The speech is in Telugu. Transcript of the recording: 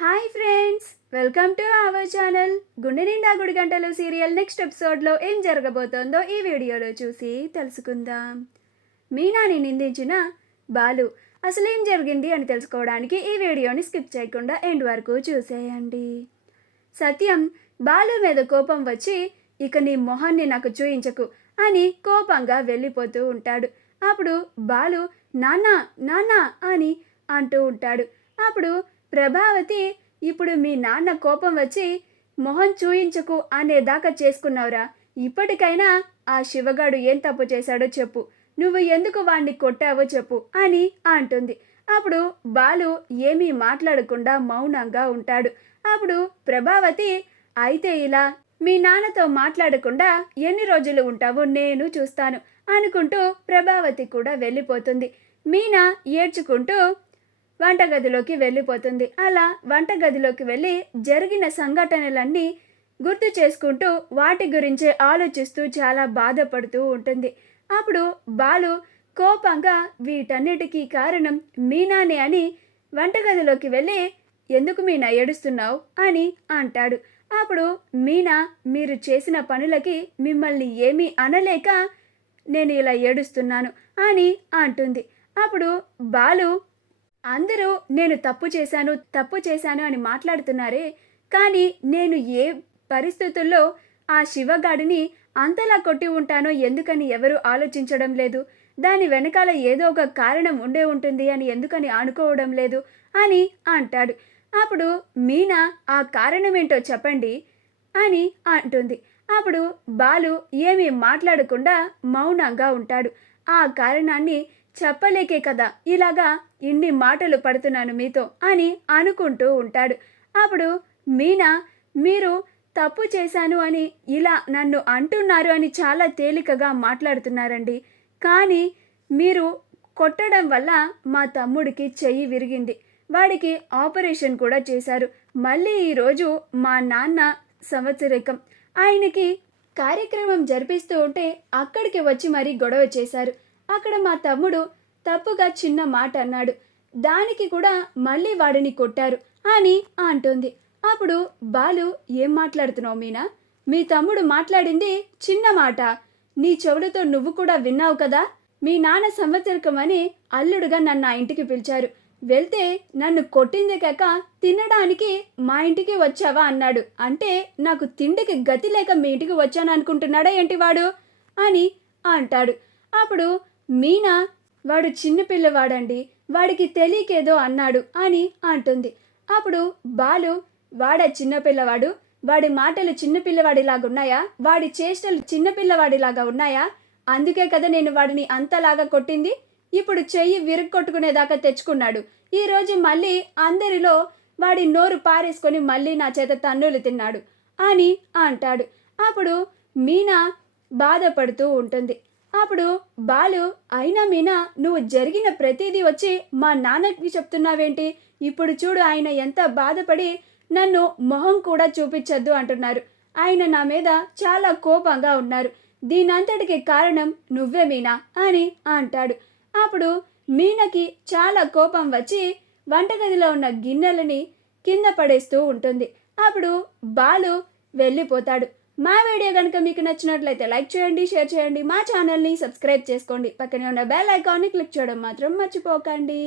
Hi friends, welcome to our channel. గుండె నిండా గుడి గంటలు సీరియల్ నెక్స్ట్ ఎపిసోడ్లో ఏం జరగబోతోందో ఈ వీడియోలో చూసి తెలుసుకుందాం. మీనాని నిందించిన బాలు అసలేం జరిగింది అని తెలుసుకోవడానికి ఈ వీడియోని స్కిప్ చేయకుండా ఎండ్ వరకు చూసేయండి. సత్యం బాలు మీద కోపం వచ్చి, ఇక నీ మొహాన్ని నాకు చూయించకు అని కోపంగా వెళ్ళిపోతూ ఉంటాడు. అప్పుడు బాలు నాన్న నాన్న అని అంటూ ఉంటాడు. అప్పుడు ప్రభావతి, ఇప్పుడు మీ నాన్న కోపం వచ్చి మొహం చూయించకు అనేదాకా చేసుకున్నావురా, ఇప్పటికైనా ఆ శివగాడు ఏం తప్పు చేశాడో చెప్పు, నువ్వు ఎందుకు వాణ్ణి కొట్టావో చెప్పు అని అంటుంది. అప్పుడు బాలు ఏమీ మాట్లాడకుండా మౌనంగా ఉంటాడు. అప్పుడు ప్రభావతి, అయితే ఇలా మీ నాన్నతో మాట్లాడకుండా ఎన్ని రోజులు ఉంటావో నేను చూస్తాను అనుకుంటూ ప్రభావతి కూడా వెళ్ళిపోతుంది. మీనా ఏడ్చుకుంటూ వంటగదిలోకి వెళ్ళిపోతుంది. అలా వంటగదిలోకి వెళ్ళి జరిగిన సంఘటనలన్నీ గుర్తు చేసుకుంటూ వాటి గురించే ఆలోచిస్తూ చాలా బాధపడుతూ ఉంటుంది. అప్పుడు బాలు కోపంగా వీటన్నిటికీ కారణం మీనానే అని వంటగదిలోకి వెళ్ళి, ఎందుకు మీనా ఏడుస్తున్నావు అని అంటాడు. అప్పుడు మీనా, మీరు చేసిన పనులకి మిమ్మల్ని ఏమీ అనలేక నేను ఇలా ఏడుస్తున్నాను అని అంటుంది. అప్పుడు బాలు, అందరూ నేను తప్పు చేశాను అని మాట్లాడుతున్నారే, కానీ నేను ఏ పరిస్థితుల్లో ఆ శివగాడిని అంతలా కొట్టి ఉంటానో ఎందుకని ఎవరు ఆలోచించడం లేదు, దాని వెనకాల ఏదో ఒక కారణం ఉండే ఉంటుంది అని ఎందుకని అనుకోవడం లేదు అని అంటాడు. అప్పుడు మీనా, ఆ కారణం ఏంటో చెప్పండి అని అంటుంది. అప్పుడు బాలు ఏమీ మాట్లాడకుండా మౌనంగా ఉంటాడు. ఆ కారణాన్ని చెప్పలేకే కదా ఇలాగా ఇన్ని మాటలు పడుతున్నాను మీతో అని అనుకుంటూ ఉంటాడు. అప్పుడు మీనా, మీరు తప్పు చేశాను అని ఇలా నన్ను అంటున్నారు అని చాలా తేలికగా మాట్లాడుతున్నారండి, కానీ మీరు కొట్టడం వల్ల మా తమ్ముడికి చెయ్యి విరిగింది, వాడికి ఆపరేషన్ కూడా చేశారు, మళ్ళీ ఈరోజు మా నాన్న సంవత్సరికం, ఆయనకి కార్యక్రమం జరిపిస్తూ ఉంటే అక్కడికి వచ్చి మరీ గొడవ చేశారు, అక్కడ మా తమ్ముడు తప్పుగా చిన్న మాట అన్నాడు, దానికి కూడా మళ్ళీ వాడిని కొట్టారు అని అంటుంది. అప్పుడు బాలు, ఏం మాట్లాడుతున్నావు మీనా, మీ తమ్ముడు మాట్లాడింది చిన్న మాట, నీ చెవులతో నువ్వు కూడా విన్నావు కదా, మీ నాన్న సంవత్సరకం అని అల్లుడుగా నన్ను ఆ ఇంటికి పిలిచారు, వెళ్తే నన్ను కొట్టిందే కాక తినడానికి మా ఇంటికి వచ్చావా అన్నాడు, అంటే నాకు తిండికి గతి లేక మీ ఇంటికి వచ్చాను అనుకుంటున్నాడా ఏంటి వాడు అని అంటాడు. అప్పుడు మీనా, వాడు చిన్నపిల్లవాడండి, వాడికి తెలియకేదో అన్నాడు అని అంటుంది. అప్పుడు బాలు, వాడా చిన్నపిల్లవాడు, వాడి మాటలు చిన్నపిల్లవాడిలాగున్నాయా, వాడి చేష్టలు చిన్నపిల్లవాడిలాగా ఉన్నాయా, అందుకే కదా నేను వాడిని అంతలాగా కొట్టింది, ఇప్పుడు చెయ్యి విరగొట్టుకునేదాకా తెచ్చుకున్నాడు, ఈరోజు మళ్ళీ అందరిలో వాడి నోరు పారేసుకొని మళ్ళీ నా చేత తన్నులు తిన్నాడు అని అంటాడు. అప్పుడు మీనా బాధపడుతూ ఉంటుంది. అప్పుడు బాలు, అయినా మీనా, నువ్వు జరిగిన ప్రతిదీ వచ్చి మా నాన్నకి చెప్తున్నావేంటి, ఇప్పుడు చూడు ఆయన ఎంత బాధపడి నన్ను మొహం కూడా చూపించద్దు అంటున్నారు, ఆయన నా మీద చాలా కోపంగా ఉన్నారు, దీనంతటికి కారణం నువ్వే మీనా అని అంటాడు. అప్పుడు మీనకి చాలా కోపం వచ్చి వంటగదిలో ఉన్న గిన్నెలని కింద పడేస్తూ ఉంటుంది. అప్పుడు బాలు వెళ్ళిపోతాడు. మా వీడియో కనుక మీకు నచ్చినట్లయితే లైక్ చేయండి, షేర్ చేయండి, మా ఛానల్ని సబ్స్క్రైబ్ చేసుకోండి, పక్కనే ఉన్న బెల్ ఐకాన్ని క్లిక్ చేయడం మాత్రం మర్చిపోకండి.